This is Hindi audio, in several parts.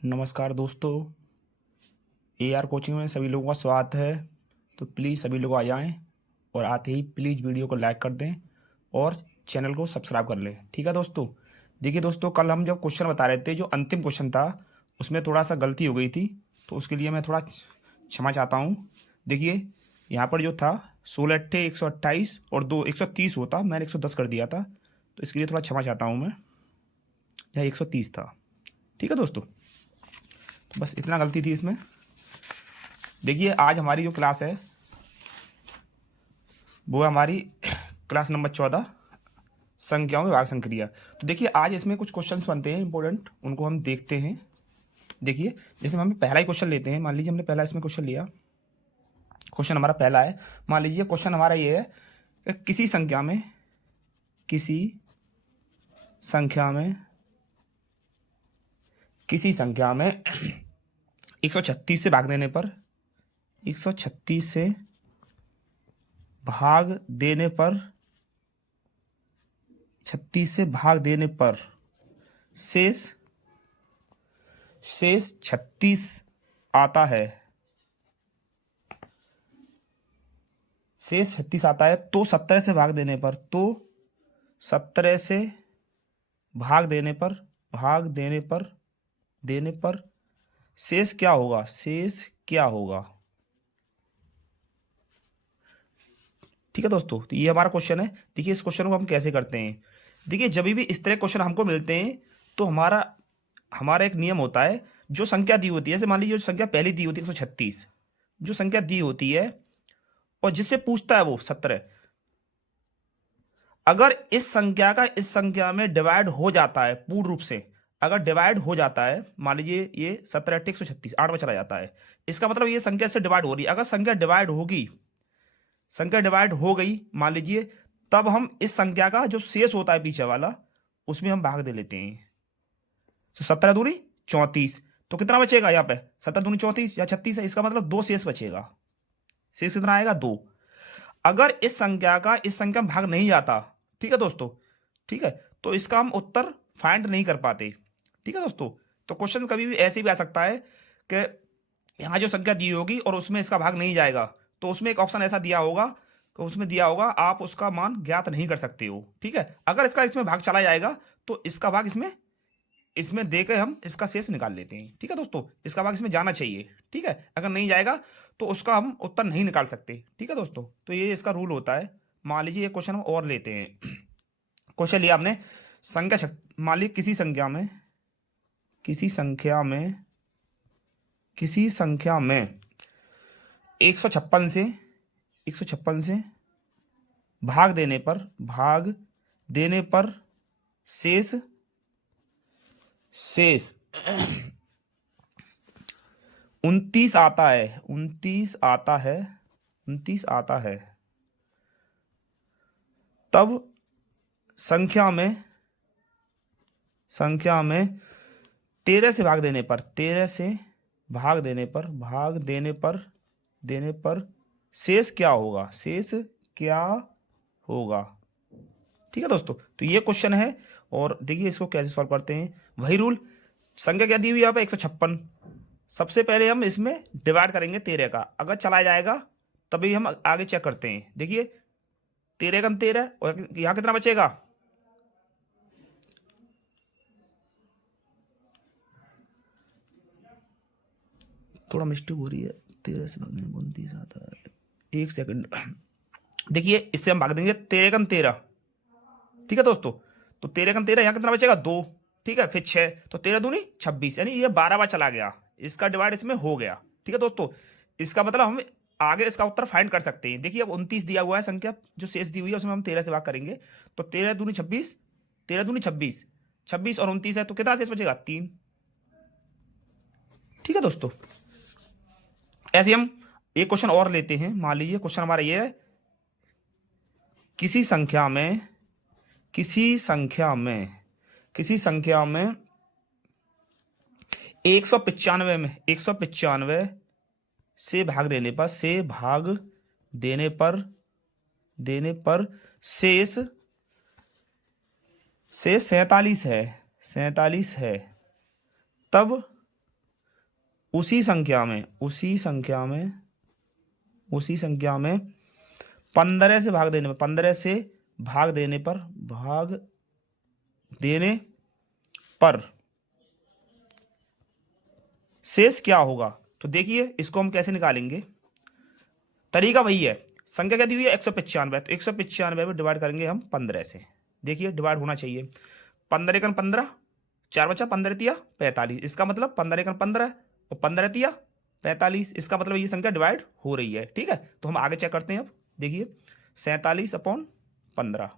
नमस्कार दोस्तों, AR कोचिंग में सभी लोगों का स्वागत है। तो प्लीज़ सभी लोग आ जाएं और आते ही प्लीज़ वीडियो को लाइक कर दें और चैनल को सब्सक्राइब कर लें। ठीक है दोस्तों। देखिए दोस्तों, कल हम जब क्वेश्चन बता रहे थे, जो अंतिम क्वेश्चन था उसमें थोड़ा सा गलती हो गई थी, तो उसके लिए मैं थोड़ा क्षमा चाहता हूँ। देखिए यहाँ पर जो था 16 अट्ठे 128 और 2 130 होता, मैंने 110 कर दिया था, तो इसके लिए थोड़ा क्षमा चाहता हूँ मैं। यहाँ 130 था। ठीक है दोस्तों, तो बस इतना गलती थी इसमें। देखिए आज हमारी जो क्लास है वो है हमारी क्लास नंबर 14, संख्याओं में भाग संक्रिया। तो देखिए आज इसमें कुछ क्वेश्चंस बनते हैं इंपॉर्टेंट, उनको हम देखते हैं। देखिए जैसे हम पहला ही क्वेश्चन लेते हैं। मान लीजिए हमने पहला इसमें क्वेश्चन लिया, क्वेश्चन हमारा पहला है। मान लीजिए क्वेश्चन हमारा ये है कि किसी संख्या में 136 से भाग देने पर 136 से भाग देने पर 36 से भाग देने पर शेष 36 आता है। शेष 36 आता है तो 17 से भाग देने पर, तो 17 से भाग देने पर शेष क्या होगा? शेष क्या होगा? ठीक है दोस्तों, तो ये हमारा क्वेश्चन है। देखिए इस क्वेश्चन को हम कैसे करते हैं। देखिए जब भी इस तरह क्वेश्चन हमको मिलते हैं तो हमारा हमारा एक नियम होता है। जो संख्या दी होती है, जैसे मान लीजिए जो संख्या पहली दी होती है 136, जो संख्या दी होती है और जिससे पूछता है वो 17, अगर इस संख्या का इस संख्या में डिवाइड हो जाता है पूर्ण रूप से, अगर डिवाइड हो जाता है, मान लीजिए ये 17 अट्ठे 136 8 में चला जाता है, इसका मतलब ये संख्या से डिवाइड हो रही है। अगर संख्या डिवाइड होगी, संख्या डिवाइड हो गई मान लीजिए, तब हम इस संख्या का जो शेष होता है पीछे वाला, उसमें हम भाग दे लेते हैं। तो 17 दूनी 34, तो कितना बचेगा यहाँ पे? 17 दूनी 34 या 36 है, इसका मतलब 2 शेष बचेगा। शेष कितना आएगा? 2। अगर इस संख्या का इस संख्या में भाग नहीं जाता, ठीक है दोस्तों, ठीक है, तो इसका हम उत्तर फाइंड नहीं कर पाते। ठीक है दोस्तों, तो क्वेश्चन कभी भी ऐसे भी आ सकता है कि यहाँ जो संख्या दी होगी और उसमें इसका भाग नहीं जाएगा, तो उसमें एक ऑप्शन ऐसा दिया होगा कि उसमें दिया होगा आप उसका मान ज्ञात नहीं कर सकते हो। ठीक है, अगर इसका इसमें भाग चला जाएगा तो इसका भाग इसमें इसमें देकर हम इसका शेष निकाल लेते हैं। ठीक है दोस्तों, इसका भाग इसमें जाना चाहिए। ठीक है, अगर नहीं जाएगा तो उसका हम उत्तर नहीं निकाल सकते। ठीक है दोस्तों, तो ये इसका रूल होता है। मान लीजिए ये क्वेश्चन हम और लेते हैं। क्वेश्चन लिया आपने संख्या, मान लीजिए किसी संख्या में 156 से भाग देने पर शेष 29 आता है। 29 आता है। तब संख्या में 13 से भाग देने पर शेष क्या होगा? ठीक है दोस्तों, तो ये क्वेश्चन है और देखिए इसको कैसे सॉल्व करते हैं। वही रूल, संख्या क्या दी हुई है यहाँ पे? 156। सबसे पहले हम इसमें डिवाइड करेंगे 13 का, अगर चला जाएगा तभी हम आगे चेक करते हैं। देखिए 13 कम 13 और यहाँ कितना बचेगा? थोड़ा मिस्टेक हो रही है, 13 से भागने में 29 आता है। एक सेकंड, देखिए इससे हम भाग देंगे 13 कम 13। ठीक है दोस्तों, तो 13 कम 13, यहाँ कितना बचेगा? 2। ठीक है, फिर 6, तो 13 दूनी 26, यानी ये 12 बार चला गया, इसका डिवाइड इसमें हो गया। ठीक है दोस्तों, इसका मतलब हम आगे इसका उत्तर फाइंड कर सकते हैं। देखिए अब 29 दिया हुआ है संख्या, जो शेष दी हुई है उसमें हम 13 से भाग करेंगे, तो 13 दूनी 26, 13 दूनी 26, 26 और 29 है, तो कितना शेष बचेगा? 3। ठीक है दोस्तों, ऐसे हम एक क्वेश्चन और लेते हैं। मान लीजिए क्वेश्चन हमारा ये है, किसी संख्या में 195 से भाग देने पर शेष 47 है। तब उसी संख्या में 15 से भाग देने पर शेष क्या होगा। तो देखिए इसको हम कैसे निकालेंगे, तरीका वही है। संख्या क्या दी हुई है 195, तो 195 में डिवाइड करेंगे हम 15 से। देखिए डिवाइड होना चाहिए, 15 एकन 15, 4 बचा 15 तिया 45, इसका मतलब 15 एकन 15 और 15 तिया 45, इसका मतलब ये संख्या डिवाइड हो रही है। ठीक है, तो हम आगे चेक करते हैं। अब देखिए 47/15,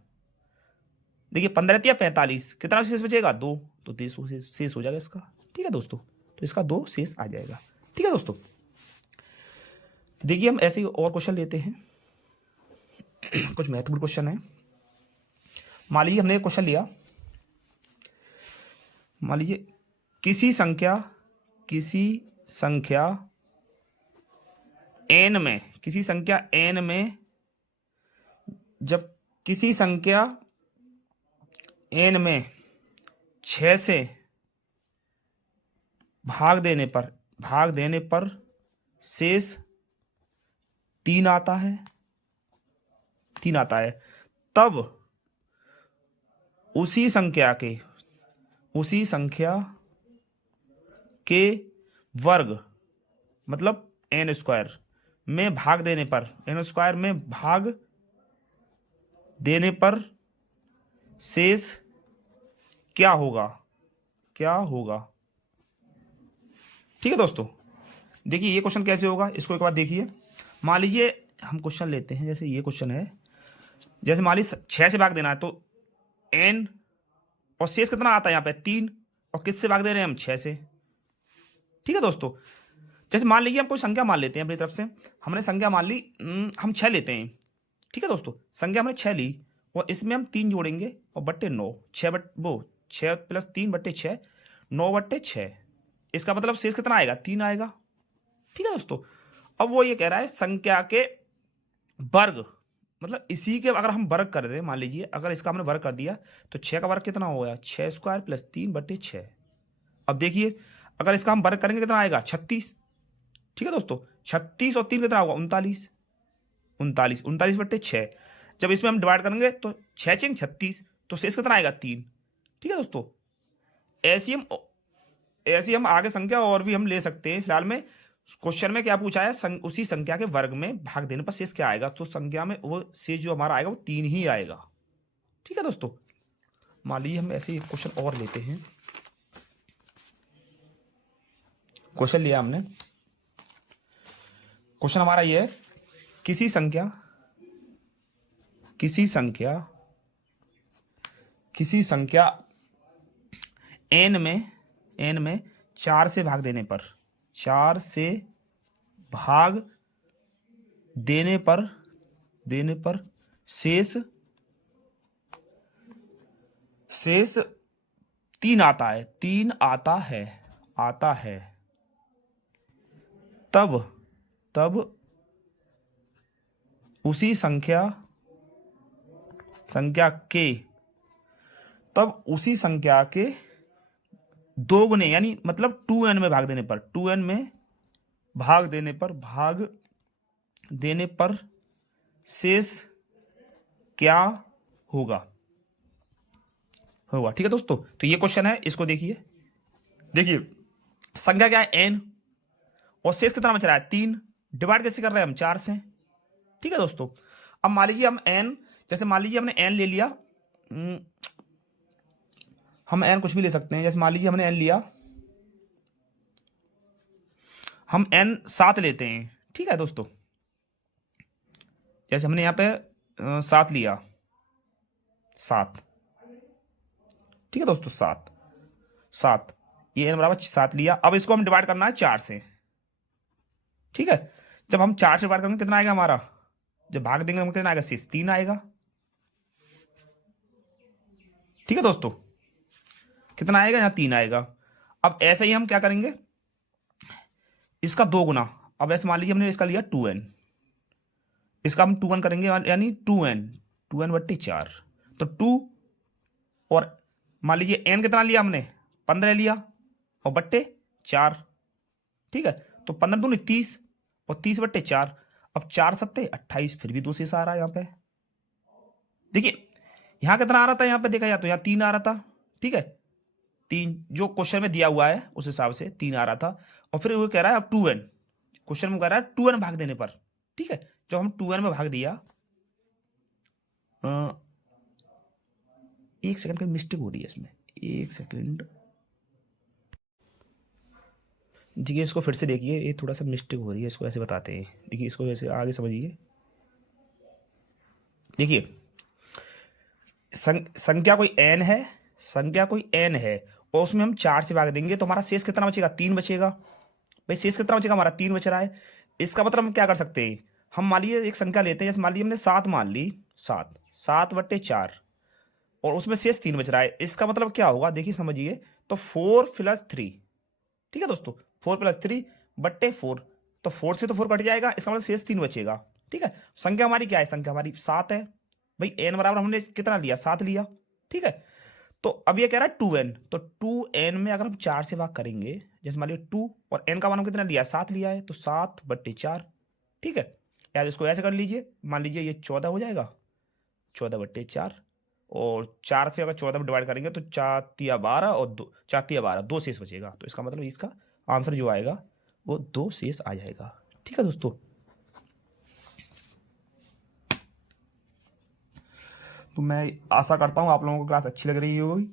देखिए 15 तिया 45, कितना शेष बचेगा 2, तो 2 शेष हो जाएगा इसका। ठीक है दोस्तों, तो इसका 2 शेष आ जाएगा। ठीक है दोस्तों, देखिए हम ऐसे ही और क्वेश्चन लेते हैं। कुछ महत्वपूर्ण क्वेश्चन है। मान लीजिए हमने एक क्वेश्चन लिया, मान लीजिए किसी संख्या n में जब किसी संख्या n में 6 से भाग देने पर शेष 3 आता है, तब उसी संख्या के वर्ग मतलब n स्क्वायर में भाग देने पर शेष क्या होगा। ठीक है दोस्तों, देखिए ये क्वेश्चन कैसे होगा, इसको एक बार देखिए। मान लीजिए हम क्वेश्चन लेते हैं, जैसे ये क्वेश्चन है, जैसे मान लीजिए 6 से भाग देना है, तो n और शेष कितना आता है यहाँ पे 3, और किससे भाग दे रहे हैं हम 6 से। ठीक है दोस्तों, जैसे मान लीजिए हम कोई संख्या मान लेते हैं अपनी तरफ से, हमने संख्या मान ली, हम 6 लेते हैं। ठीक है दोस्तों, संख्या हमने 6 ली और इसमें हम 3 जोड़ेंगे और बट्टे 9, 6 प्लस 3 बट्टे 6, 9/6, इसका मतलब शेष कितना आएगा 3 आएगा। ठीक है दोस्तों, अब वो ये कह रहा है संख्या के वर्ग, मतलब इसी के अगर हम वर्ग कर दें, मान लीजिए अगर इसका हमने वर्ग कर दिया तो 6 का वर्ग कितना हो गया 6 स्क्वायर प्लस 3/6। अब देखिए अगर इसका हम वर्ग करेंगे कितना आएगा 36। ठीक है दोस्तों, 36 और 3 कितना होगा 39/6। जब इसमें हम डिवाइड करेंगे तो 6 6 36, तो शेष कितना आएगा 3। ठीक है दोस्तों, ऐसी हम आगे संख्या और भी हम ले सकते हैं। फिलहाल में क्वेश्चन में क्या पूछा है, उसी संख्या के वर्ग में भाग देने पर शेष क्या आएगा, तो संख्या में वो शेष जो हमारा आएगा वो 3 ही आएगा। ठीक है दोस्तों, मान लीजिए हम ऐसे ही क्वेश्चन और लेते हैं। क्वेश्चन लिया हमने, क्वेश्चन हमारा ये है, किसी संख्या n में 4 से भाग देने पर शेष 3 आता है, तब उसी संख्या के दो गुने, यानी मतलब 2n में भाग देने पर शेष क्या होगा। ठीक है दोस्तों, तो ये क्वेश्चन है, इसको देखिए संख्या क्या है n और शेष कितना बच रहा है 3, डिवाइड कैसे कर रहे हैं हम 4 से। ठीक है दोस्तों, अब मान लीजिए हम n, जैसे मान लीजिए हमने n ले लिया, हम n कुछ भी ले सकते हैं, जैसे मान लीजिए हमने n लिया, हम n 7 लेते हैं। ठीक है दोस्तों, जैसे हमने यहाँ पे 7 लिया, 7। ठीक है दोस्तों, 7 ये n बराबर 7 लिया। अब इसको हम डिवाइड करना है 4 से। ठीक है, जब हम 4 से डिवाइड करेंगे कितना आएगा हमारा, जब भाग देंगे कितना आएगा शेष 3 आएगा। ठीक है दोस्तों, कितना आएगा यहाँ 3 आएगा। अब ऐसे ही हम क्या करेंगे, इसका 2 गुना, अब ऐसे मान लीजिए हमने इसका लिया 2n, इसका हम 2n करेंगे, यानी 2n/4, तो 2 और मान लीजिए n कितना लिया हमने 15 लिया और बट्टे 4, ठीक है, तो 15 दूनी 30 और 30/4। अब 4 सत्ते 28, फिर भी 2 शेष आ रहा है यहाँ पे। देखिए यहाँ कितना आ रहा था, यहाँ पे देखा जाए तो यहाँ 3 आ रहा था, ठीक है, 3 जो क्वेश्चन में दिया हुआ है उस हिसाब से 3 आ रहा था। और फिर वो कह रहा है अब 2n, क्वेश्चन में कह रहा है 2n भाग देने पर, ठीक है, जब हम 2n में भाग दिया, एक सेकंड का मिस्टेक हो रही है इसमें, एक सेकंड, देखिए इसको फिर से देखिए, ये थोड़ा सा मिस्टेक हो रही है, इसको ऐसे बताते हैं, देखिए इसको ऐसे आगे समझिए। देखिए संख्या कोई n है, संख्या कोई n है, और उसमें हम 4 से भाग देंगे तो हमारा शेष कितना बचेगा, 3 बचेगा। भाई शेष कितना बचेगा, हमारा 3 बच रहा है। इसका मतलब हम क्या कर सकते हैं, हम मान लीजिए एक संख्या लेते हैं, जैसे मान लीजिए हमने 7 मान ली, 7/4, और उसमें शेष 3 बच रहा है। इसका मतलब क्या होगा, देखिए समझिए, तो 4+3, ठीक है दोस्तों, 4+3/4, तो 4 से तो 4 कट जाएगा, इसका मतलब शेष 3 बचेगा, ठीक है। संख्या हमारी क्या है, संख्या हमारी 7 है। भाई n बराबर हमने कितना लिया, 7 लिया, ठीक है। तो अब ये कह रहा है 2n, तो 2n में अगर हम 4 से भाग करेंगे, जैसे मान लीजिए 2 और n का मान हम कितना लिया, 7 लिया है, तो 7/4, ठीक है। यार इसको ऐसे कर लीजिए, मान लीजिए ये 14 हो जाएगा, 14/4, और 4 से अगर 14 में डिवाइड करेंगे तो 4×12 और 4×12 2 शेष बचेगा। तो इसका मतलब इसका आंसर जो आएगा वो 2 शेष आ जाएगा, ठीक है दोस्तों। तो मैं आशा करता हूँ आप लोगों को क्लास अच्छी लग रही होगी।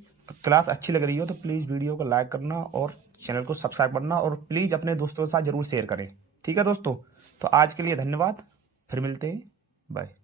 क्लास अच्छी लग रही हो तो प्लीज़ वीडियो को लाइक करना और चैनल को सब्सक्राइब करना, और प्लीज़ अपने दोस्तों के साथ ज़रूर शेयर करें, ठीक है दोस्तों। तो आज के लिए धन्यवाद, फिर मिलते हैं, बाय।